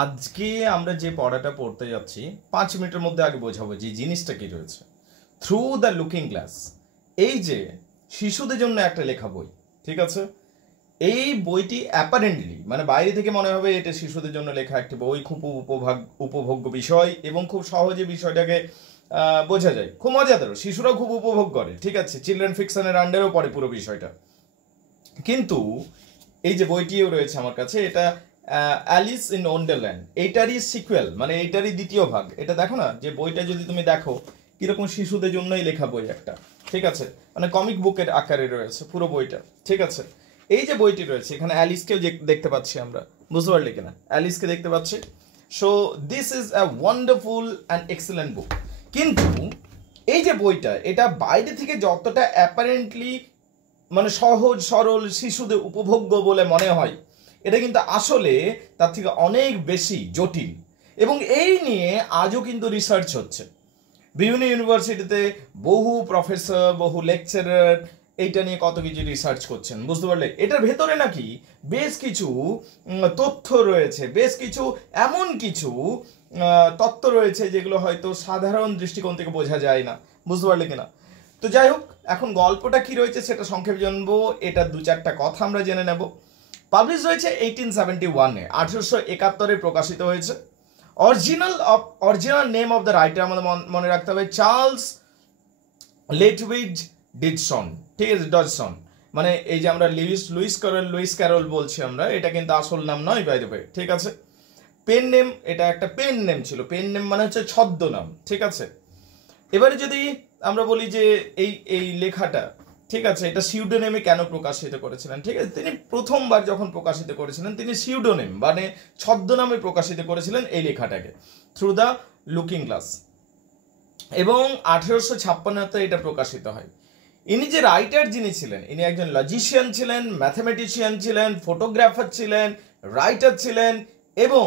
আজকে আমরা যে পড়াটা পড়তে যাচ্ছি 5 মিনিটের মধ্যে আগে বোঝাবো যে জিনিসটা কি রয়েছে। থ্রু দ্য লুকিং গ্লাস, এই যে শিশুদের জন্য একটা লেখা বই, ঠিক আছে। এই বইটি অ্যাপারেন্টলি মানে বাইরে থেকে মনে হবে এটা শিশুদের জন্য লেখা একটি বই, খুব উপভোগ্য বিষয় এবং খুব সহজে বিষয়টাকে বোঝা যায়, খুব মজাদার, শিশুরাও খুব উপভোগ করে, ঠিক আছে। চিলড্রেন ফিকশনের আন্ডারেও পড়ে পুরো বিষয়টা। কিন্তু এই যে বইটিও রয়েছে আমার কাছে, এটা অ্যালিস ইন ওয়ান্ডারল্যান্ড, এইটারই সিকুয়েল, মানে এইটারই দ্বিতীয় ভাগ। এটা দেখো না, যে বইটা যদি তুমি দেখো কিরকম শিশুদের জন্যই লেখা বই একটা, ঠিক আছে, মানে কমিক বুকের আকারে রয়েছে পুরো বইটা, ঠিক আছে। এই যে বইটি রয়েছে এখানে অ্যালিসকেও দেখতে পাচ্ছি আমরা, বুঝতে পারলে কিনা, অ্যালিসকে দেখতে পাচ্ছি। So this is a wonderful and excellent book. কিন্তু এই যে বইটা, এটা বাইরে থেকে যতটা অ্যাপারেন্টলি মানে সহজ সরল শিশুদের উপভোগ্য বলে মনে হয়, এটা কিন্তু আসলে তার থেকে অনেক বেশি জটিল। এবং এই নিয়ে আজও কিন্তু রিসার্চ হচ্ছে বিভিন্ন ইউনিভার্সিটিতে, বহু প্রফেসর, বহু লেকচারার এইটা নিয়ে কত কিছু রিসার্চ করছেন, বুঝতে পারলে। এটার ভেতরে নাকি বেশ কিছু তথ্য রয়েছে, বেশ কিছু এমন কিছু তত্ত্ব রয়েছে যেগুলো হয়তো সাধারণ দৃষ্টিকোণ থেকে বোঝা যায় না, বুঝতে পারলে কিনা। তো যাই হোক, এখন গল্পটা কি রয়েছে সেটা সংক্ষেপে জানবো, এটা 2-4টা কথা আমরা জেনে নেব। পাবলিশ হয়েছে 1871-এ, 1871-এ প্রকাশিত হয়েছে। Original name of the writer আমাদের মনে রাখতে হবে, চার্লস লেটউইজ ডিডসন, ঠিক আছে, ডজসন। মানে এই যে আমরা লুইস ক্যারল বলছি আমরা, এটা কিন্তু আসল নাম নয় বাই দ্য ওয়ে, ঠিক আছে। পেন নেম, এটা একটা পেন নেম ছিল, পেন নেম মানে হচ্ছে ছদ্মনাম, ঠিক আছে। এবারে যদি আমরা বলি যে এই লেখাটা, ঠিক আছে, এটা সিউডোনেমে কেন প্রকাশিত করেছিলেন, ঠিক আছে। তিনি প্রথমবার যখন প্রকাশিত করেছিলেন তিনি সিউডোনেম মানে ছদ্মনামে প্রকাশিত করেছিলেন এই লেখাটাকে, থ্রু দ্য লুকিং গ্লাস। এবং 1856-তে এটা প্রকাশিত হয়। ইনি যে রাইটার যিনি ছিলেন, ইনি একজন লজিশিয়ান ছিলেন, ম্যাথামেটিশিয়ান ছিলেন, ফটোগ্রাফার ছিলেন, রাইটার ছিলেন এবং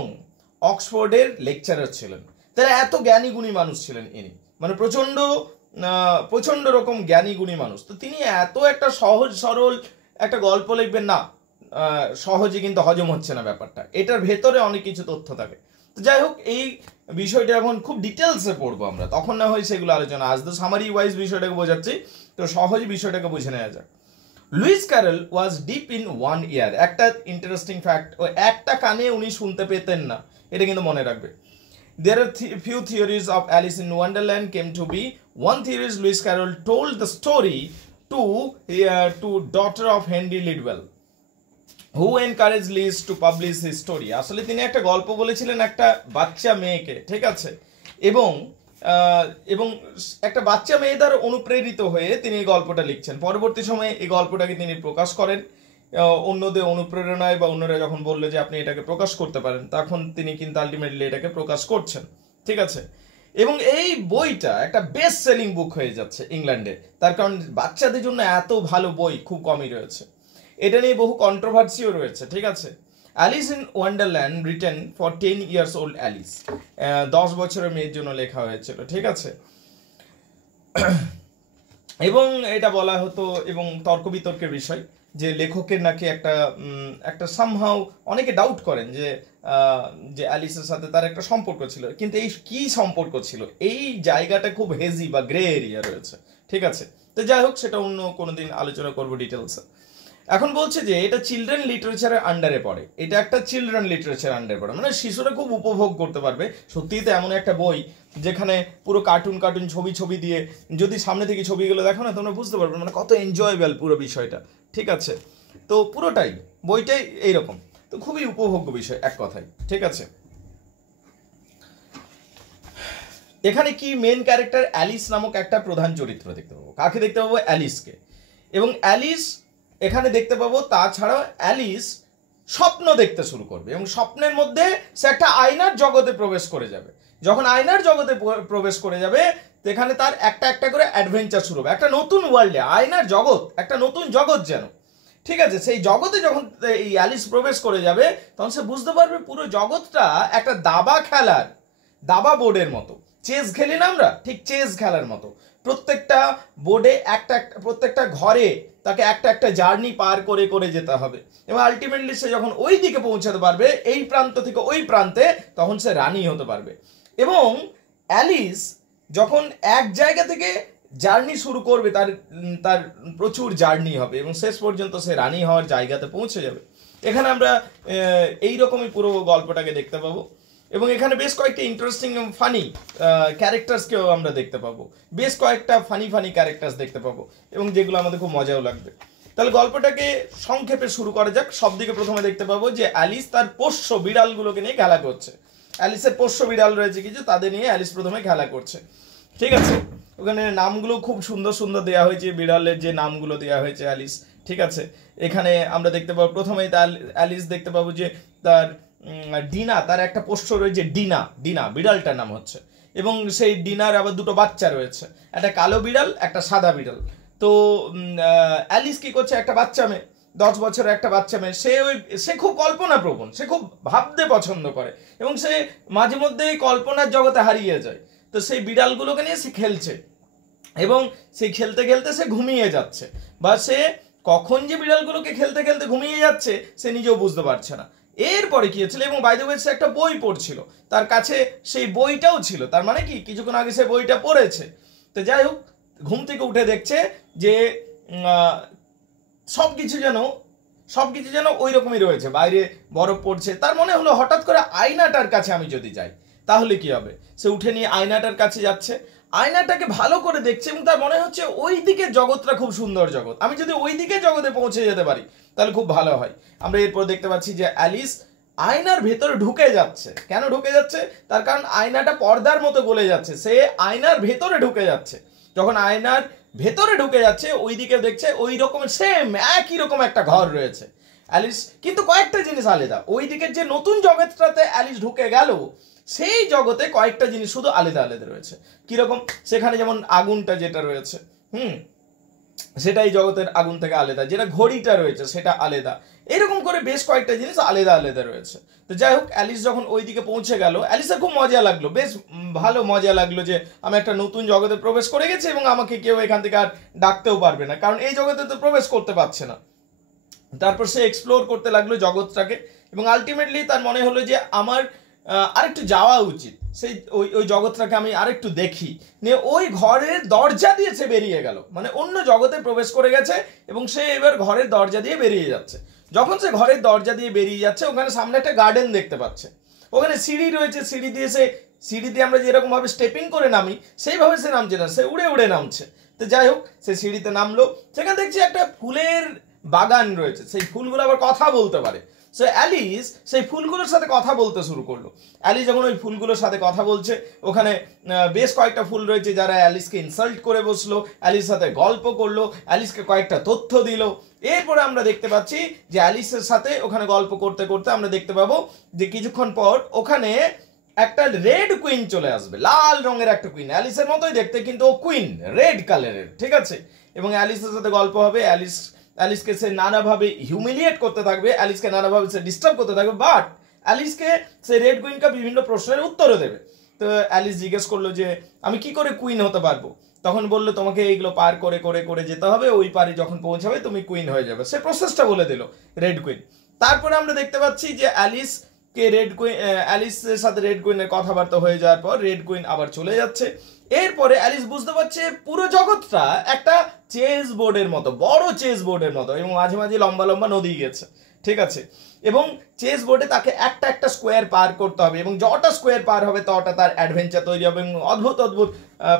অক্সফোর্ডের লেকচারার ছিলেন। তারা এত জ্ঞানী গুণী মানুষ ছিলেন ইনি, মানে প্রচন্ড রকম জ্ঞানী গুণী মানুষ। তো তিনি এত একটা সহজ সরল একটা গল্প লিখবেন না, সহজে কিন্তু হজম হচ্ছে না ব্যাপারটা, এটার ভেতরে অনেক কিছু তথ্য থাকে। তো যাই হোক, এই বিষয়টা এখন খুব ডিটেলসে পড়বো আমরা, তখন না হয় সেগুলো আলোচনা। আজ তো সামারি ওয়াইজ বিষয়টাকে বোঝাচ্ছি, তো সহজে বিষয়টাকে বুঝে নেওয়া যাক। Lewis Carroll was deep in one year. একটা ইন্টারেস্টিং ফ্যাক্ট, ও একটা কানে উনি শুনতে পেতেন না, এটা কিন্তু মনে রাখবে। There are few theories of Alice in Wonderland came to be. One theory is Lewis Carroll told the story to daughter of Henry Lidwell, who encouraged Lewis to publish his story. আসলে তিনি একটা গল্প বলেছিলেন একটা বাচ্চা মেয়েকে, ঠিক আছে, এবং একটা বাচ্চা মেয়ে দ্বারা অনুপ্রেরিত হয়ে তিনি এই গল্পটা লিখছেন। পরবর্তী সময়ে এই গল্পটাকে তিনি প্রকাশ করেন অন্যদের অনুপ্রেরণায়, বা অন্যরা যখন বললো যে আপনি এটাকে প্রকাশ করতে পারেন, তখন তিনি কিন্তু আলটিমেটলি এটাকে প্রকাশ করছেন, ঠিক আছে। এবং এই বইটা একটা বেস্ট সেলিং বুক হয়ে যাচ্ছে ইংল্যান্ডে, তার কারণ বাচ্চাদের জন্য এত ভালো বই খুব কমই রয়েছে। এটা নিয়ে বহু কন্ট্রোভার্সিও রয়েছে, ঠিক আছে। Alice in Wonderland written for 10 years old Alice, 10 বছরের মেয়ের জন্য লেখা হয়েছিল, ঠিক আছে। এবং এটা বলা হতো, এবং তর্ক বিতর্কের বিষয়, যে লেখকের নাকি একটা সামহাউ অনেকে ডাউট করেন যে অ্যালিসের সাথে তার একটা সম্পর্ক ছিল, কিন্তু এই কি সম্পর্ক ছিল এই জায়গাটা খুব হেজি বা গ্রে এরিয়া রয়েছে, ঠিক আছে। তো যাই হোক, সেটা অন্য কোনোদিন আলোচনা করবো ডিটেলসে। এখন বলছে যে এটা চিলড্রেন লিটারেচারের আন্ডারে পড়ে, এটা একটা চিলড্রেন লিটারেচার আন্ডারে পড়ে, মানে শিশুরা খুব উপভোগ করতে পারবে। সত্যিই তো এমন একটা বই যেখানে পুরো কার্টুন ছবি দিয়ে, যদি সামনে থেকে ছবিগুলো দেখো না তোমরা বুঝতে পারবে মানে কত এনজয়েবল পুরো বিষয়টা, ঠিক আছে। তো পুরোটাই বইটাই এইরকম, তো খুবই উপভোগ্য বিষয় এক কথায়, ঠিক আছে। এখানে কি মেন ক্যারেক্টার অ্যালিস নামক একটা প্রধান চরিত্র দেখতে পাবো। কাকে দেখতে পাবো? অ্যালিসকে। এবং অ্যালিস এখানে দেখতে পাবো, তাছাড়াও অ্যালিস স্বপ্ন দেখতে শুরু করবে, এবং স্বপ্নের মধ্যে সে একটা আয়নার জগতে প্রবেশ করে যাবে। যখন আয়নার জগতে প্রবেশ করে যাবে, এখানে তার একটা করে অ্যাডভেঞ্চার শুরু হবে, একটা নতুন ওয়ার্ল্ডে, আয়নার জগৎ, একটা নতুন জগৎ যেন, ঠিক আছে। সেই জগতে যখন এই অ্যালিস প্রবেশ করে যাবে, তখন সে বুঝতে পারবে পুরো জগৎটা একটা দাবা বোর্ডের মতো, চেস খেলি না আমরা, ঠিক চেস খেলার মতো। প্রত্যেকটা বোর্ডে প্রত্যেকটা ঘরে তাকে একটা জার্নি পার করে করে যেতে হবে, এবং আলটিমেটলি সে যখন ওই দিকে পৌঁছাতে পারবে, এই প্রান্ত থেকে ওই প্রান্তে, তখন সে রানী হতে পারবে। এবং অ্যালিস যখন এক জায়গা থেকে জার্নি শুরু করবে, তার প্রচুর জার্নি হবে এবং শেষ পর্যন্ত সে রানী হওয়ার জায়গাতে পৌঁছে যাবে। এখানে আমরা এইরকমই পুরো গল্পটাকে দেখতে পাবো, এবং এখানে বেশ কয়েকটা ইন্টারেস্টিং ফানি ক্যারেক্টার্সকেও আমরা দেখতে পাবো, বেশ কয়েকটা ফানি ক্যারেক্টার্স দেখতে পাবো, এবং যেগুলো আমাদের খুব মজাও লাগবে। তাহলে গল্পটাকে সংক্ষেপে শুরু করা যাক। সব দিকে প্রথমে দেখতে পাবো যে অ্যালিস তার পোষ্য বিড়ালগুলোকে নিয়ে খেলা করছে। অ্যালিসের পোষ্য বিড়াল রয়েছে কিছু, তাদের নিয়ে অ্যালিস প্রথমে খেলা করছে, ঠিক আছে। ওখানে নামগুলো খুব সুন্দর সুন্দর দেওয়া হয়েছে, বিড়ালের যে নামগুলো দেওয়া হয়েছে অ্যালিস, ঠিক আছে। এখানে আমরা দেখতে পাবো প্রথমেই অ্যালিস দেখতে পাবো যে তার ডিনা, তার একটা পোষ্য রয়েছে ডিনা বিড়ালটার নাম হচ্ছে, এবং সেই ডিনার আবার দুটো বাচ্চা রয়েছে, একটা কালো বিড়াল একটা সাদা বিড়াল। তো অ্যালিস কি করছে, একটা বাচ্চা মেয়ে, 10 বছরের একটা বাচ্চা মেয়ে, সে খুব কল্পনা প্রবণ, সে খুব ভাবতে পছন্দ করে, এবং সে মাঝে মধ্যেই কল্পনার জগতে হারিয়ে যায়। তো সেই বিড়ালগুলোকে নিয়ে সে খেলছে, এবং সেই খেলতে খেলতে সে ঘুমিয়ে যাচ্ছে, বা সে কখন যে বিড়ালগুলোকে খেলতে খেলতে ঘুমিয়ে যাচ্ছে সে নিজেও বুঝতে পারছে না। এরপরে কি হচ্ছিল, এবং বাই দ্য ওয়ে সে একটা বই পড়ছিল, তার কাছে সেই বইটাও ছিল, তার মানে কি কিছুক্ষণ আগে সে বইটা পড়েছে। তো যাই হোক, ঘুম থেকে উঠে দেখছে যে সবকিছু যেন ওই রকমই রয়েছে, বাইরে বরফ পড়ছে। তার মনে হলো হঠাৎ করে আয়নাটার কাছে আমি যদি যাই তাহলে কি হবে। সে উঠে নিয়ে আয়নাটার কাছে যাচ্ছে, আয়নাটাকে ভালো করে দেখছে, এবং তার মনে হচ্ছে ওই দিকের জগৎটা খুব সুন্দর জগৎ, আমি যদি ওই দিকের জগতে পৌঁছে যেতে পারি তাহলে খুব ভালো হয়। আমরা এরপর দেখতে পাচ্ছি যে অ্যালিস আয়নার ভেতরে ঢুকে যাচ্ছে। কেন ঢুকে যাচ্ছে? তার কারণ আয়নাটা পর্দার মতো গলে যাচ্ছে, সে আয়নার ভেতরে ঢুকে যাচ্ছে। যখন আয়নার ভেতরে ঢুকে যাচ্ছে, ওই দিকে দেখছে ওই রকম সেম একই রকম একটা ঘর রয়েছে অ্যালিস, কিন্তু কয়েকটা জিনিস আলাদা। ওই দিকের যে নতুন জগৎটাতে অ্যালিস ঢুকে গেল, সেই জগতে কয়েকটা জিনিস শুধু আলাদা আলাদা রয়েছে। কিরকম? সেখানে যেমন আগুনটা যেটা রয়েছে, সেটাই জগতের আগুন থেকে আলাদা, যেটা ঘড়িটা রয়েছে সেটা আলাদা, এরকম করে বেশ কয়েকটা জিনিস আলাদা আলাদা রয়েছে। তো যাই হোক, অ্যালিস যখন ওই দিকে পৌঁছে গেল, অ্যালিসের খুব মজা লাগলো, বেশ ভালো মজা লাগলো যে আমি একটা নতুন জগতে প্রবেশ করে গেছি, এবং আমাকে কেউ এখান থেকে আর ডাকতেও পারবে না, কারণ এই জগতে তো প্রবেশ করতে পারছে না। তারপর সে এক্সপ্লোর করতে লাগলো জগৎটাকে, এবং আলটিমেটলি তার মনে হলো যে আমার আরেকটু যাওয়া উচিত, সেই ওই জগৎটাকে আমি আরেকটু দেখি নিয়ে ওই ঘরের দরজা দিয়ে সে বেরিয়ে গেল, মানে অন্য জগতে প্রবেশ করে গেছে, এবং সে এবার ঘরের দরজা দিয়ে বেরিয়ে যাচ্ছে। যখন সে ঘরের দরজা দিয়ে বেরিয়ে যাচ্ছে, ওখানে সামনে একটা গার্ডেন দেখতে পাচ্ছে, ওখানে সিঁড়ি রয়েছে, সিঁড়ি দিয়ে আমরা যেরকম ভাবে স্টেপিং করে নামি সেইভাবে সে নামছে না, সে উড়ে উড়ে নামছে। তো যাই হোক, সে সিঁড়িতে নামলো, সেখানে দেখছি একটা ফুলের বাগান রয়েছে, সেই ফুলগুলো আবার কথা বলতে পারে। সো অ্যালিস সেই ফুলগুলোর সাথে কথা বলতে শুরু করলো। অ্যালিস যখন ওই ফুলগুলোর সাথে কথা বলছে, ওখানে বেশ কয়েকটা ফুল রয়েছে যারা অ্যালিসকে ইনসাল্ট করে বসলো, অ্যালিসের সাথে গল্প করলো, অ্যালিসকে কয়েকটা তথ্য দিল। এরপরে আমরা দেখতে পাচ্ছি যে অ্যালিসের সাথে ওখানে গল্প করতে করতে আমরা দেখতে পাবো যে কিছুক্ষণ পর ওখানে একটা রেড কুইন চলে আসবে, লাল রঙের একটা কুইন, অ্যালিসের মতোই দেখতে, কিন্তু ও কুইন রেড কালারের, ঠিক আছে। এবং অ্যালিসের সাথে গল্প হবে, অ্যালিসকে সে নানাভাবে হিউমিলিয়েট করতে থাকবে, অ্যালিসকে নানাভাবে সে ডিস্টার্ব করতে থাকবে, বাট অ্যালিসকে সে রেড কুইনকে বিভিন্ন প্রশ্নের উত্তরও দেবে। তো অ্যালিস জিজ্ঞেস করলো যে আমি কি করে কুইন হতে পারবো, তখন বললো তোমাকে এইগুলো পার করে করে করে যেতে হবে, ওই পারে যখন পৌঁছাবে তুমি কুইন হয়ে যাবে, সে প্রসেসটা বলে দিল রেড কুইন। তারপরে আমরা দেখতে পাচ্ছি যে অ্যালিসের সাথে রেড কুইনের কথাবার্তা হয়ে যাওয়ার পর রেড কুইন আবার চলে যাচ্ছে। এরপরে অ্যালিস বুঝতে পারছে পুরো জগৎটা একটা চেস বোর্ডের মতো, বড় চেস বোর্ডের মতো, এবং মাঝে মাঝে লম্বা লম্বা নদী গেছে, ঠিক আছে। এবং চেস বোর্ডে তাকে একটা একটা স্কোয়ার পার করতে হবে, এবং যটা স্কোয়ার পার হবে তটা তার অ্যাডভেঞ্চার তৈরি হবে, এবং অদ্ভুত অদ্ভুত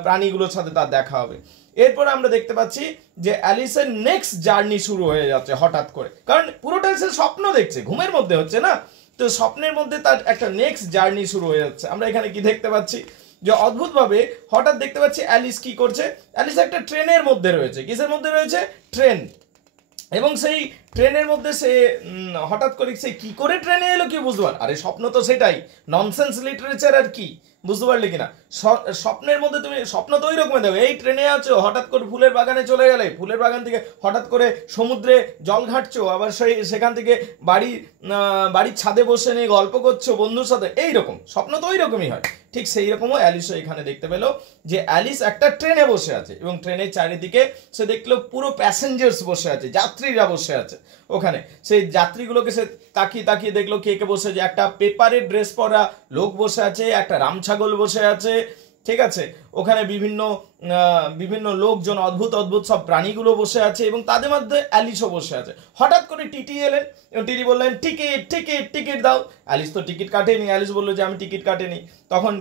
প্রাণীগুলোর সাথে তার দেখা হবে। এরপর আমরা দেখতে পাচ্ছি যে অ্যালিসের নেক্সট জার্নি শুরু হয়ে যাচ্ছে হঠাৎ করে, কারণ পুরোটাই সে স্বপ্ন দেখছে, ঘুমের মধ্যে হচ্ছে না, তো স্বপ্নের মধ্যে তার একটা নেক্সট জার্নি শুরু হয়ে যাচ্ছে। আমরা এখানে কি দেখতে পাচ্ছি যে অদ্ভুতভাবে হঠাৎ দেখতে পাচ্ছি অ্যালিস কি করছে, অ্যালিস একটা ট্রেনের মধ্যে রয়েছে। কিসের মধ্যে রয়েছে? ট্রেন। এবং সেই ট্রেনের মধ্যে সে হঠাৎ করে সে কি করে ট্রেনে এলো কি বুঝতে পার, আরে স্বপ্ন তো সেটাই, ননসেন্স লিটারেচার আর কি, বুঝতে পারলে কিনা? স্বপ্নের মধ্যে তুমি স্বপ্ন তো ওই রকমের দেখো, এই ট্রেনে আছো, হঠাৎ করে ফুলের বাগানে চলে গেলে, ফুলের বাগান থেকে হঠাৎ করে সমুদ্রে জল ঘাটছো, আবার সেখান থেকে বাড়ির ছাদে বসে নিয়ে গল্প করছো বন্ধুর সাথে, এইরকম স্বপ্ন তো ওই রকমই হয়। ঠিক সেই রকমও অ্যালিসও এখানে দেখতে পেলো যে অ্যালিস একটা ট্রেনে বসে আছে এবং ট্রেনের চারিদিকে সে দেখলো পুরো প্যাসেঞ্জার্স বসে আছে, যাত্রীরা বসে আছে ওখানে। সেই যাত্রীগুলোকে সে তাকিয়ে তাকিয়ে দেখলো কে কে বসে আছে। একটা পেপারের ড্রেস পরা লোক বসে আছে, একটা রামছাগল বসে আছে, ঠিক আছে, ওখানে বিভিন্ন লোকজন, অদ্ভুত অদ্ভুত সব প্রাণীগুলো বসে আছে এবং তাদের মধ্যে অ্যালিসও বসে আছে। হঠাৎ করে টিটি এলেন এবং টিটি বললেন টিকিট টিকিট টিকিট দাও। অ্যালিস তো টিকিট কাটেনি, অ্যালিস বললো যে আমি টিকিট কাটেনি। তখন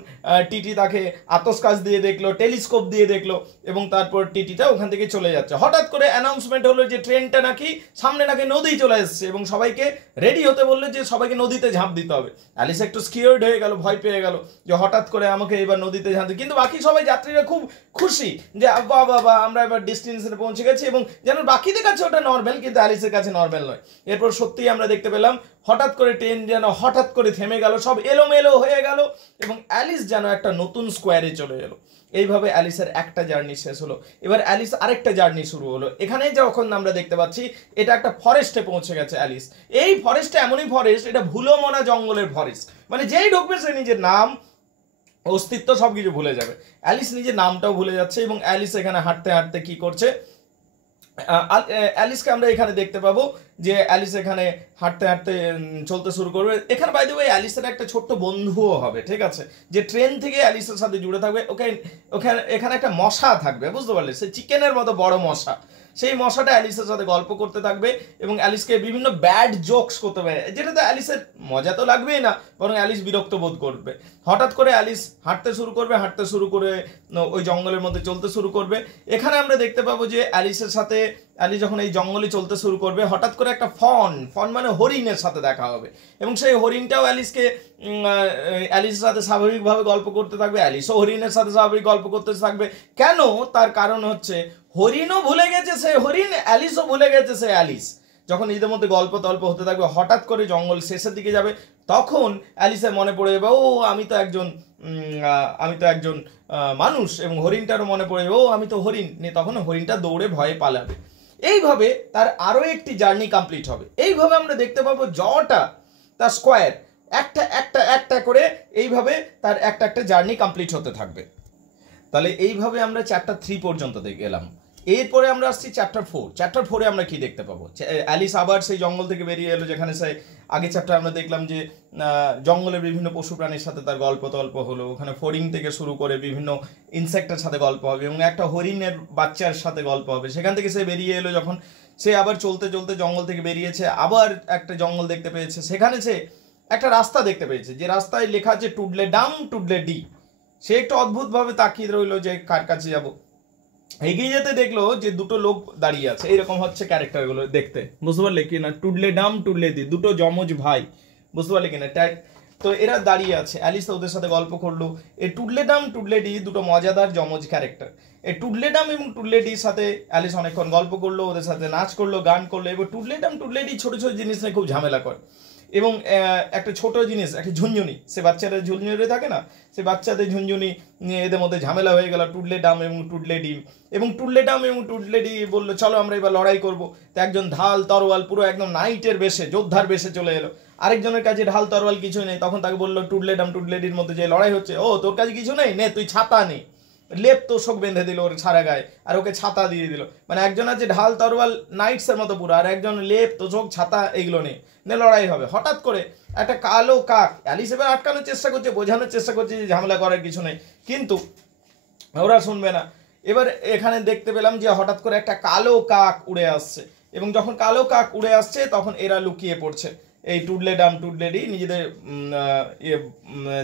টিটি তাকে আতস কাচ দিয়ে দেখলো, টেলিস্কোপ দিয়ে দেখলো এবং তারপর টিটিটা ওখান থেকে চলে যাচ্ছে। হঠাৎ করে অ্যানাউন্সমেন্ট হলো যে ট্রেনটা নাকি সামনে নাকি নদী চলে এসছে এবং সবাইকে রেডি হতে বললো যে সবাইকে নদীতে ঝাঁপ দিতে হবে। অ্যালিস একটু স্কিয়ার্ড হয়ে গেল, ভয় পেয়ে গেল যে হঠাৎ করে আমাকে এবার নদীতে ঝাঁপ দিতে। কিন্তু বাকি সবাই যাত্রীরা খুব খুশি যে বাবা আমরা এবার ডেস্টিনেশনে পৌঁছে গেছি এবং যেন বাকিদের কাছে ওটা নর্মাল, কিন্তু অ্যালিসের কাছে নর্মাল নয়। এরপর সত্যিই আমরা দেখতে পেলাম হঠাৎ করে ট্রেন যেন হঠাৎ করে থেমে গেল, সব এলোমেলো হয়ে গেল এবং অ্যালিস যেন একটা নতুন স্কোয়ারে চলে এলো। এইভাবে অ্যালিসের একটা জার্নি শেষ হলো। এবার অ্যালিস আরেকটা জার্নি শুরু হলো। এখানে যখন আমরা দেখতে পাচ্ছি এটা একটা ফরেস্টে পৌঁছে গেছে অ্যালিস। এই ফরেস্টটা এমনই ফরেস্ট, এটা ভুলোমনা জঙ্গলের ফরেস্ট, মানে যেই ঢুকবে সে নিজের নাম অস্তিত্ব সবকিছু ভুলে যাবে। অ্যালিস নিজের নামটাও ভুলে যাচ্ছে এবং অ্যালিস এখানে হাঁটতে হাঁটতে কি করছে, অ্যালিসকে আমরা এখানে দেখতে পাবো যে অ্যালিস এখানে হাঁটতে হাঁটতে চলতে শুরু করবে। এখানে বাই দ্য ওয়ে অ্যালিসের একটা ছোট্ট বন্ধুও হবে, ঠিক আছে, যে ট্রেন থেকে অ্যালিসের সাথে জুড়ে থাকবে। এখানে একটা মশা থাকবে, বুঝতে পারলে, সে চিকেনের মতো বড় মশা। সেই মশাটা অ্যালিসের সাথে গল্প করতে থাকবে এবং অ্যালিসকে বিভিন্ন ব্যাড জোকস করতে হবে, যেটাতে অ্যালিসের মজা তো লাগবেই না, বরং অ্যালিস বিরক্ত বোধ করবে। হঠাৎ করে অ্যালিস হাঁটতে শুরু করে ওই জঙ্গলের মধ্যে চলতে শুরু করবে। এখানে আমরা দেখতে পাবো যে অ্যালিস যখন এই জঙ্গলে চলতে শুরু করবে, হঠাৎ করে একটা ফন মানে হরিণের সাথে দেখা হবে এবং সেই হরিণটাও অ্যালিসের সাথে স্বাভাবিকভাবে গল্প করতে থাকবে। অ্যালিসও হরিণের সাথে স্বাভাবিক গল্প করতে থাকবে। কেন? তার কারণ হচ্ছে হরিণও ভুলে গেছে সে হরিণ, অ্যালিসও ভুলে গেছে সে অ্যালিস। যখন এদের মধ্যে গল্প হতে থাকবে, হঠাৎ করে জঙ্গল শেষের দিকে যাবে, তখন অ্যালিসের মনে পড়ে যাবে ও আমি তো একজন মানুষ, এবং হরিণটারও মনে পড়ে যাবে ও আমি তো হরিণ। তখন হরিণটা দৌড়ে ভয়ে পালাবে। এইভাবে তার আরো একটি জার্নি কমপ্লিট হবে। এইভাবে আমরা দেখতে পাবো জটা তার স্কোয়ার একটা করে এইভাবে তার একটা জার্নি কমপ্লিট হতে থাকবে। তাহলে এইভাবে আমরা চ্যাপ্টার 3 পর্যন্ত গেলাম। এরপরে আমরা আসছি চ্যাপ্টার 4। চ্যাপ্টার 4-এ আমরা কি দেখতে পাবো? অ্যালিস আবার সেই জঙ্গল থেকে বেরিয়ে এলো, যেখানে সে আগে চ্যাপ্টার আমরা দেখলাম যে জঙ্গলের বিভিন্ন পশু প্রাণীর সাথে তার গল্প হলো। ওখানে ফড়িং থেকে শুরু করে বিভিন্ন ইনসেক্টের সাথে গল্প হবে এবং একটা হরিণের বাচ্চার সাথে গল্প হবে। সেখান থেকে সে বেরিয়ে এলো, যখন সে আবার চলতে জঙ্গল থেকে বেরিয়েছে, আবার একটা জঙ্গল দেখতে পেয়েছে। সেখানে সে একটা রাস্তা দেখতে পেয়েছে, যে রাস্তায় লেখা আছে টুডলে ডাম টুডলে ডি। সে একটু অদ্ভুতভাবে তাকিয়ে রইলো যে কার কাছে যাব। এগিয়ে যেতে দেখলো যে দুটো লোক দাঁড়িয়ে আছে, এইরকম হচ্ছে ক্যারেক্টারগুলো দেখতে, বুঝতে পারলে কি না? টুডলে ডাম টুডলে দি, দুটো যমজ ভাই, বুঝতে পারলে কিনা? তো এরা দাঁড়িয়ে আছে, অ্যালিস ওদের সাথে গল্প করলো। এই টুডলে ডাম টুডলে ডি দুটো মজাদার যমজ ক্যারেক্টার। এই টুডলে ডাম এবং টুডলে ডির সাথে অ্যালিস অনেকক্ষণ গল্প করলো, ওদের সাথে নাচ করলো, গান করলো। এবার টুডলে ডাম টুডলে ডি ছোট ছোট জিনিস নিয়ে খুব ঝামেলা করে এবং একটা ছোট জিনিস, একটা ঝুনঝুনি, সে বাচ্চাদের ঝুনঝুনি থাকে না, সে বাচ্চাদের ঝুনঝুনি নিয়ে এদের মধ্যে ঝামেলা হয়ে গেল। টুডলে ডাম এবং টুডলে ডি বললো চলো আমরা এবার লড়াই করবো। তো একজন ঢাল তরোয়াল পুরো একদম নাইটের বেশে, যোদ্ধার বেশে চলে এলো। আরেকজনের কাছে ঢাল তরোয়াল কিছুই নেই। তখন তাকে বললো টুডলে ডাম টুডলে ডির মধ্যে যে লড়াই হচ্ছে, ও তোর কাছে কিছু নেই, নে তুই ছাতা নে। লেপ তোষক বেঁধে দিল ওর সারা গায়ে আর ওকে ছাতা দিয়ে দিল। মানে একজন আছে ঢাল তরোয়াল নাইটসের মতো পুরো, আর একজন লেপ তোষক ছাতা এগুলো নেই, লড়াই হবে। হঠাৎ করে একটা কালো কাক, অ্যালিস এবার আটকানোর চেষ্টা করছে, বোঝানোর চেষ্টা করছে যে ঝামেলা করার কিছু নেই, কিন্তু ওরা শুনবে না। এবার এখানে দেখতে পেলাম যে হঠাৎ করে একটা কালো কাক উড়ে আসছে এবং যখন কালো কাক উড়ে আসছে তখন এরা লুকিয়ে পড়ছে। এই টুডলে ডাম টুডলে ডি নিজেদের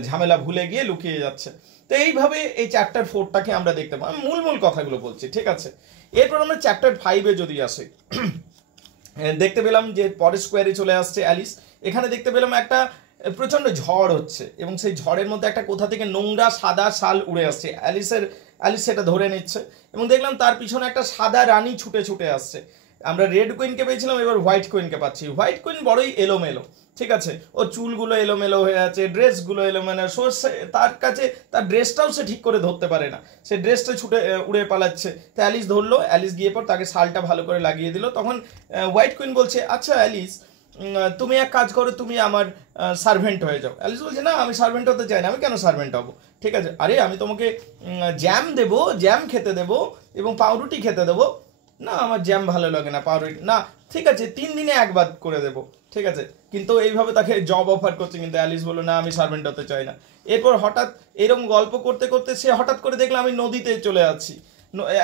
ঝামেলা ভুলে গিয়ে লুকিয়ে যাচ্ছে। তো এইভাবে এই চ্যাপ্টার 4টাকে আমরা দেখতে পাবো। আমি মূল কথাগুলো বলছি, ঠিক আছে? এরপর আমরা চ্যাপ্টার 5-এ যদি আসি, দেখতে পেলাম যে পরের স্কোয়ারে চলে আসছে অ্যালিস। এখানে দেখতে পেলাম একটা প্রচন্ড ঝড় হচ্ছে এবং সেই ঝড়ের মধ্যে একটা কোথা থেকে নোংরা সাদা শাল উড়ে আসছে। অ্যালিস সেটা ধরে নিচ্ছে এবং দেখলাম তার পিছনে একটা সাদা রানী ছুটে আসছে। আমরা রেড কুইনকে পেয়েছিলাম, এবার হোয়াইট কুইনকে পাচ্ছি। হোয়াইট কুইন বড়ই এলোমেলো, ঠিক আছে, ওর চুলগুলো এলোমেলো হয়ে আছে, ড্রেসগুলো এলোমেলো, তার কাছে তার ড্রেসটাও সে ঠিক করে ধরতে পারে না, সে ড্রেসটা ছুটে উড়ে পালাচ্ছে। তো অ্যালিস ধরলো, অ্যালিস গিয়ে পর তাকে শালটা ভালো করে লাগিয়ে দিল। তখন হোয়াইট কুইন বলছে, আচ্ছা অ্যালিস, তুমি এক কাজ করো, তুমি আমার সার্ভেন্ট হয়ে যাও। অ্যালিস বলছে, না আমি সার্ভেন্ট হতে চাই না, আমি কেন সার্ভেন্ট হবো? ঠিক আছে, আরে আমি তোমাকে জ্যাম দেবো, জ্যাম খেতে দেবো এবং পাউরুটি খেতে দেবো। না আমার জ্যাম ভালো লাগে না, পাউরুটি না, ঠিক আছে 3 দিনে একবার করে দেবো, ঠিক আছে। কিন্তু এইভাবে তাকে জব অফার করছে, কিন্তু অ্যালিস বললো না আমি সার্ভেন্ট হতে চাই না। এরপর হঠাৎ এরকম গল্প করতে করতে সে হঠাৎ করে দেখলাম আমি নদীতে চলে যাচ্ছি,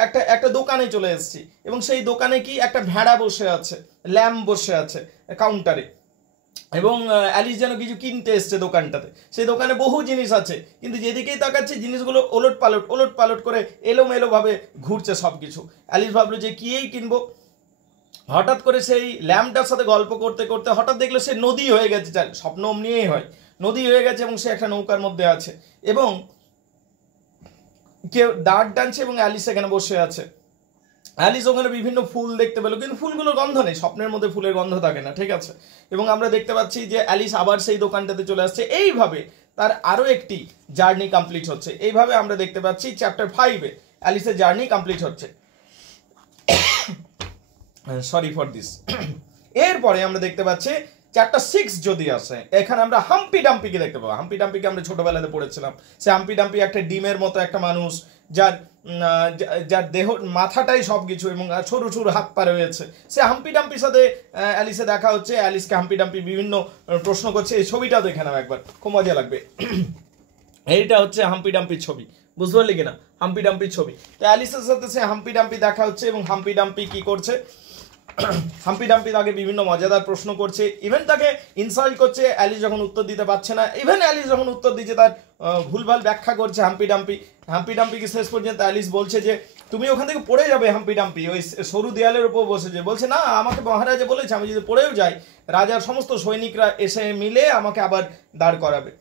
একটা একটা দোকানে চলে এসেছি, এবং সেই দোকানে কি একটা ভেড়া বসে আছে, ল্যাম্প বসে আছে কাউন্টারে, এবং অ্যালিস যেন কিছু কিনতে এসছে দোকানটাতে। সেই দোকানে বহু জিনিস আছে, কিন্তু যেদিকেই তাকাচ্ছে জিনিসগুলো ওলট পালট করে এলোমেলোভাবে ঘুরছে সব কিছু। অ্যালিস ভাবলো যে কিয়েই কিনবো। হঠাৎ করে সেই ল্যাম্পটার সাথে গল্প করতে করতে হঠাৎ দেখলো সে নদী হয়ে গেছে, স্বপ্ন অমনিই হয়, নদী হয়ে গেছে এবং সে একটা নৌকার মধ্যে আছে, এবং কেউ দাঁড় টানছে এবং অ্যালিস এখানে বসে আছে। অ্যালিস ওখানে বিভিন্ন ফুল দেখতে পেলো, কিন্তু ফুলগুলোর গন্ধ নেই, স্বপ্নের মধ্যে ফুলের গন্ধ থাকে না, ঠিক আছে। এবং আমরা দেখতে পাচ্ছি যে অ্যালিস আবার সেই দোকানটাতে চলে আসছে। এইভাবে তার আরও একটি জার্নি কমপ্লিট হচ্ছে। এইভাবে আমরা দেখতে পাচ্ছি চ্যাপ্টার 5-এ অ্যালিসের জার্নি কমপ্লিট হচ্ছে। Sorry for this. এরপরে আমরা দেখতে পাচ্ছি চ্যাপ্টার 6 যদি আসে, এখানে আমরা হাম্পি ডাম্পিকে দেখতে পাবো। হাম্পি ডাম্পিকে আমরা ছোটবেলাতে পড়েছিলাম। সে হাম্পি ডাম্পি একটা ডিমের মতো একটা মানুষ, যার যার দেহ মাথাটাই সব কিছু এবং সরু সরু হাত পা রয়েছে। সে হাম্পি ডাম্পির সাথে অ্যালিসে দেখা হচ্ছে, অ্যালিসকে হাম্পি ডাম্পি বিভিন্ন প্রশ্ন করছে। এই ছবিটাও দেখে নাও একবার, খুব মজা লাগবে। এইটা হচ্ছে হাম্পি ডাম্পির ছবি, বুঝতে পারলি কিনা, হাম্পি ডাম্পির ছবি। তো অ্যালিসের সাথে সে হাম্পি ডাম্পি দেখা হচ্ছে, এবং হাম্পি ডাম্পি কি করছে, হাম্পি ডাম্পি তাকে বিভিন্ন মজাদার প্রশ্ন করছে, ইভেন তাকে ইনসাল্ট করছে অ্যালিস যখন উত্তর দিতে পারছে না। ইভেন অ্যালিস যখন উত্তর দিচ্ছে তার ভুলভাল ব্যাখ্যা করছে হাম্পি ডাম্পি। হাম্পি ডাম্পিকে শেষ পর্যন্ত অ্যালিস বলছে যে তুমি ওখান থেকে পড়ে যাবে। হাম্পি ডাম্পি ওই সরু দেয়ালের উপর বসেছে, বলছে না আমাকে মহারাজা বলেছে আমি যদি পড়েও যাই রাজার সমস্ত সৈনিকরা এসে মিলে আমাকে আবার দাঁড় করাবে।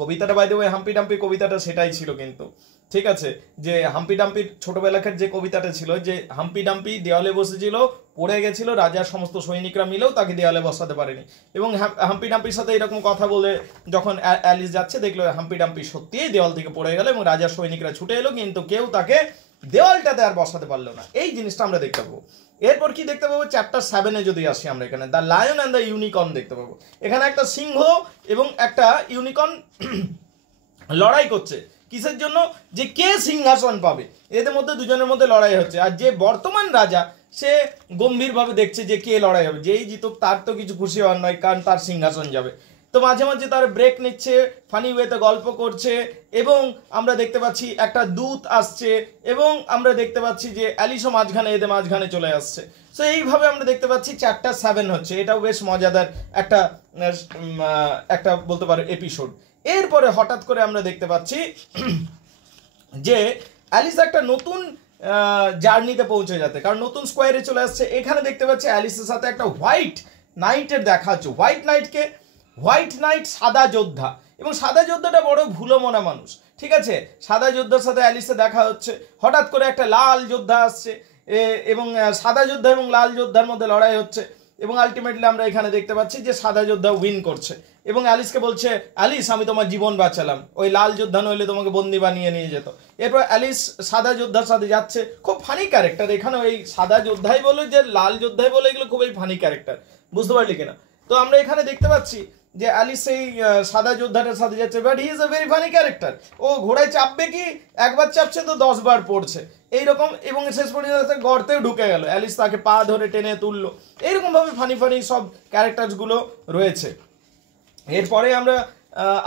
কবিতাটা বাইদে ওই হাম্পি ডাম্পি কবিতাটা সেটাই ছিল কিন্তু, ঠিক আছে, যে হাম্পি ডাম্পির ছোটবেলাকার যে কবিতাটা ছিল, যে হাম্পি ডাম্পি দেওয়ালে বসেছিল, পড়ে গেছিল, রাজার সমস্ত সৈনিকরা মিলেও তাকে দেওয়ালে বসাতে পারেনি। এবং হাম্পি ডাম্পির সাথে এরকম কথা বলে যখন অ্যালিস যাচ্ছে, দেখলো হাম্পি ডাম্পি সত্যিই দেওয়াল থেকে পড়ে গেল এবং রাজার সৈনিকরা ছুটে এলো, কিন্তু কেউ তাকে দেওয়ালটাতে আর বসাতে পারলো না। এই জিনিসটা আমরা দেখতে পাবো। এরপর কি দেখতে পাবো, চ্যাপ্টার 7-এ যদি আসি আমরা, এখানে the lion and the unicorn দেখতে পাবো। এখানে একটা সিংহ এবং একটা ইউনিকর্ন লড়াই করছে। কিসের জন্য, যে কে সিংহাসন পাবে, এদের মধ্যে দুজনের মধ্যে লড়াই হচ্ছে। আর যে বর্তমান রাজা সে গম্ভীরভাবে দেখছে যে কে লড়াই হবে, যেই জিতুক তার তো কিছু খুশি হওয়ার নয়, কারণ তার সিংহাসন যাবে। তো মাঝে মাঝে তার ব্রেক নিচ্ছে, ফানি ওয়েতে গল্প করছে, এবং আমরা দেখতে পাচ্ছি একটা দূত আসছে, এবং আমরা দেখতে পাচ্ছি যে অ্যালিসও মাঝখানে এদের মাঝখানে চলে আসছে। সো এইভাবে আমরা দেখতে পাচ্ছি চ্যাপ্টার 7 হচ্ছে। এটাও বেশ মজাদার একটা বলতে পারো এপিসোড। এরপরে হঠাৎ করে আমরা দেখতে পাচ্ছি যে অ্যালিস একটা নতুন জার্নিতে পৌঁছে যাতে, কারণ নতুন স্কোয়ারে চলে আসছে। এখানে দেখতে পাচ্ছি অ্যালিসের সাথে একটা হোয়াইট নাইটের দেখা হচ্ছে। হোয়াইট নাইট সাদা যোদ্ধা, এবং সাদা যোদ্ধাটা বড় ভুলো মনা মানুষ, ঠিক আছে। সাদা যোদ্ধার সাথে অ্যালিসের দেখা হচ্ছে। হঠাৎ করে একটা লাল যোদ্ধা আসছে, এবং সাদা যোদ্ধা এবং লাল যোদ্ধার মধ্যে লড়াই হচ্ছে, এবং আলটিমেটলি আমরা এখানে দেখতে পাচ্ছি যে সাদা যোদ্ধা উইন করছে, এবং অ্যালিসকে বলছে অ্যালিস আমি তোমার জীবন বাঁচালাম, ওই লাল যোদ্ধা নইলে তোমাকে বন্দি বানিয়ে নিয়ে যেত। এরপর অ্যালিস সাদা যোদ্ধার সাথে যাচ্ছে। খুব ফানি ক্যারেক্টার এখানে, ওই সাদা যোদ্ধাই বলে যে লাল যোদ্ধাই বলে, এগুলো খুবই ফানি ক্যারেক্টার, বুঝতে পারলি কিনা। তো আমরা এখানে দেখতে পাচ্ছি যে অ্যালিস সেই সাদা যোদ্ধাটার সাথে যাচ্ছে, but he is a very funny character. ও ঘোড়ায় চাপবে কি, একবার চাপছে তো 10 বার পড়ছে এইরকম, এবং শেষ পর্যন্ত গর্তেও ঢুকে গেল, অ্যালিস তাকে পা ধরে টেনে তুললো। এইরকমভাবে ফানি সব ক্যারেক্টারসগুলো রয়েছে। এরপরে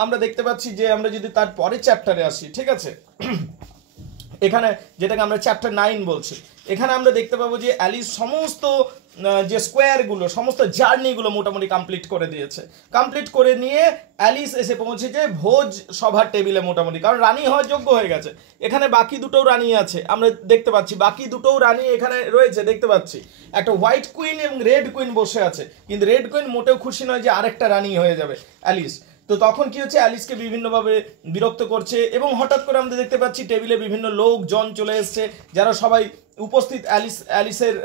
আমরা দেখতে পাচ্ছি যে আমরা যদি তার পরের চ্যাপ্টারে আসি, ঠিক আছে, এখানে যেটাকে আমরা চ্যাপ্টার 9 বলছি, এখানে আমরা দেখতে পাবো যে অ্যালিস সমস্ত যে স্কোয়ারগুলো, সমস্ত জার্নিগুলো মোটামুটি কমপ্লিট করে দিয়েছে। কমপ্লিট করে নিয়ে অ্যালিস এসে পৌঁছেছে ভোজ সভার টেবিলে মোটামুটি, কারণ রানী হওয়ার যোগ্য হয়ে গেছে। এখানে বাকি দুটোও রানী আছে, আমরা দেখতে পাচ্ছি বাকি দুটোও রানী এখানে রয়েছে, দেখতে পাচ্ছি একটা হোয়াইট কুইন এবং রেড কুইন বসে আছে, কিন্তু রেড কুইন মোটেও খুশি নয় যে আরেকটা রানী হয়ে যাবে অ্যালিস। তো তখন কি হচ্ছে, অ্যালিসকে বিভিন্নভাবে বিরক্ত করছে এবং হঠাৎ করে আমরা দেখতে পাচ্ছি টেবিলে বিভিন্ন লোকজন চলে এসছে যারা সবাই উপস্থিত অ্যালিসের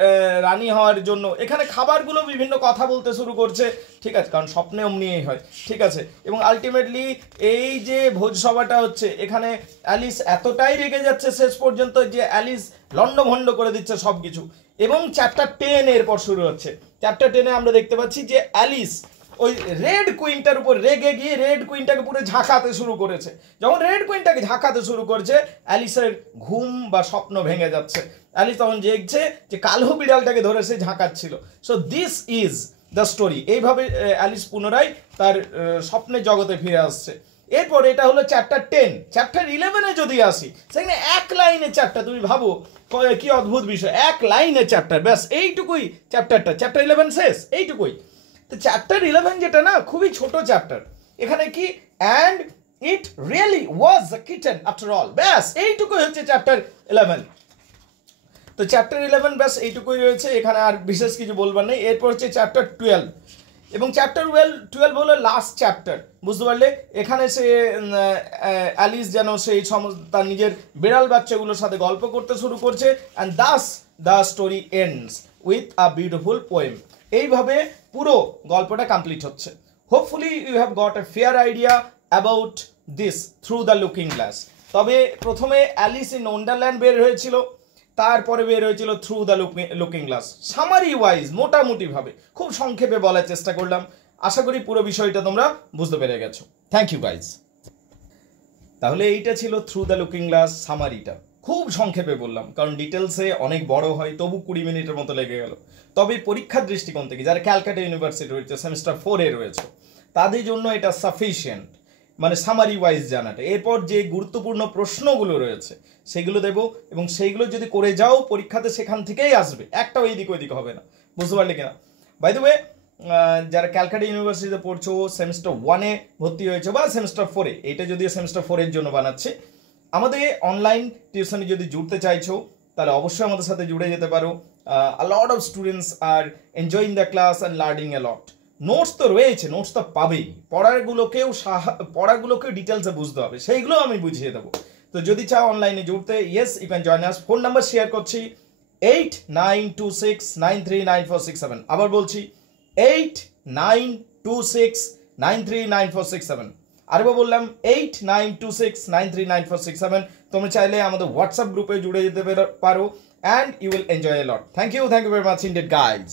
রানী হওয়ার জন্য। এখানে খাবারগুলো বিভিন্ন কথা বলতে শুরু করছে, ঠিক আছে, কারণ স্বপ্নে অমনিই হয়, ঠিক আছে। এবং আলটিমেটলি এই যে ভোজ সভাটা হচ্ছে, এখানে অ্যালিস এতটাই রেগে যাচ্ছে শেষ পর্যন্ত যে অ্যালিস লণ্ডভণ্ড করে দিচ্ছে সব কিছু। এবং চ্যাপ্টার 10 এরপর শুরু হচ্ছে। চ্যাপ্টার 10-এ আমরা দেখতে পাচ্ছি যে অ্যালিস ওই রেড কুইনটার উপর রেগে গিয়ে রেড কুইনটাকে পুরো ঝাঁকাতে শুরু করেছে। যখন রেড কুইনটাকে ঝাঁকাতে শুরু করেছে, অ্যালিসের ঘুম বা স্বপ্ন ভেঙে যাচ্ছে। অ্যালিস তখন দেখছে যে কালো বিড়ালটাকে ধরে সে ঝাঁকাচ্ছিল। So this is the story. এইভাবে অ্যালিস পুনরায় তার স্বপ্নের জগতে ফিরে আসছে। এরপর এটা হলো চ্যাপ্টার 10। চ্যাপ্টার 11-এ যদি আসি, সেখানে এক লাইনের চ্যাপ্টার, তুমি ভাবো কি অদ্ভুত বিষয়, এক লাইনের চ্যাপ্টার, ব্যাস এইটুকুই চ্যাপ্টারটা। চ্যাপ্টার 11 শেষ, এইটুকুই। তো চ্যাপ্টার 11 যেটা না, খুবই ছোট চ্যাপ্টার। এখানে কি, and it really was a kitten after all, ব্যাস এইটুকুই হচ্ছে চ্যাপ্টার 11। তো চ্যাপ্টার 11 ব্যাস এইটুকুই রয়েছে, এখানে আর বিশেষ কিছু বলবার নেই। এরপর হচ্ছে চ্যাপ্টার 12, এবং চ্যাপ্টার 12 হলো লাস্ট চ্যাপ্টার, বুঝতে পারলে। এখানে সে অ্যালিস যেন সেই তার নিজের বিড়াল বাচ্চাগুলোর সাথে গল্প করতে শুরু করছে। And thus the story ends with a beautiful poem. এইভাবে পুরো গল্পটা কমপ্লিট হচ্ছে। Hopefully you have got a fair idea about this Through the Looking Glass. তবে প্রথমে অ্যালিস ইন ওয়ান্ডারল্যান্ড বের হয়েছিল, তারপরে বের হয়েছিল through the Looking glass. Summary wise মোটামুটিভাবে খুব সংক্ষেপে বলার চেষ্টা করলাম। আশা করি পুরো বিষয়টা তোমরা বুঝতে পেরে গেছো। Thank you guys. তাহলে এইটা ছিল থ্রু দ্য লুকিং গ্লাস সামারিটা। খুব সংক্ষেপে বললাম, কারণ ডিটেলসে অনেক বড় হয়, তবু 20 মিনিটের মতো লেগে গেল। তবে পরীক্ষার দৃষ্টিকোণ থেকে যারা ক্যালকাটা ইউনিভার্সিটি রয়েছে, সেমিস্টার 4-এ রয়েছে, তাদের জন্য এটা সাফিসিয়েন্ট, মানে সামারি ওয়াইজ জানাটা। এরপর যে গুরুত্বপূর্ণ প্রশ্নগুলো রয়েছে সেগুলো দেবো, এবং সেইগুলো যদি করে যাও পরীক্ষাতে সেখান থেকেই আসবে, একটাও এইদিক ওইদিক হবে না, বুঝতে পারলে কিনা। বাই দ্য ওয়ে, যারা ক্যালকাটা ইউনিভার্সিটিতে পড়ছো, সেমিস্টার 1-এ ভর্তি হয়েছে বা সেমিস্টার 4-এ, এটা যদিও সেমিস্টার 4-এর জন্য বানাচ্ছে, আমাদের অনলাইন টিউশনে যদি জুড়তে চাইছো তাহলে অবশ্যই আমাদের সাথে জুড়ে যেতে পারো। A lot of students are enjoying the class and learning a lot. Notes তো রয়েছে, নোটস তো পাবেই, পড়াগুলোকেও ডিটেলসে বুঝতে হবে, সেইগুলো আমি বুঝিয়ে দেবো। তো যদি চাও অনলাইনে জুড়তে, yes you can join us. Phone number share করছি 8926939467। আবার বলছি 8926939467। আরেকবার বললাম 8926939467। তোমরা চাইলে আমাদের হোয়াটসঅ্যাপ গ্রুপে জুড়ে যেতে পারো, and you will enjoy a lot. Thank you very much indeed guys.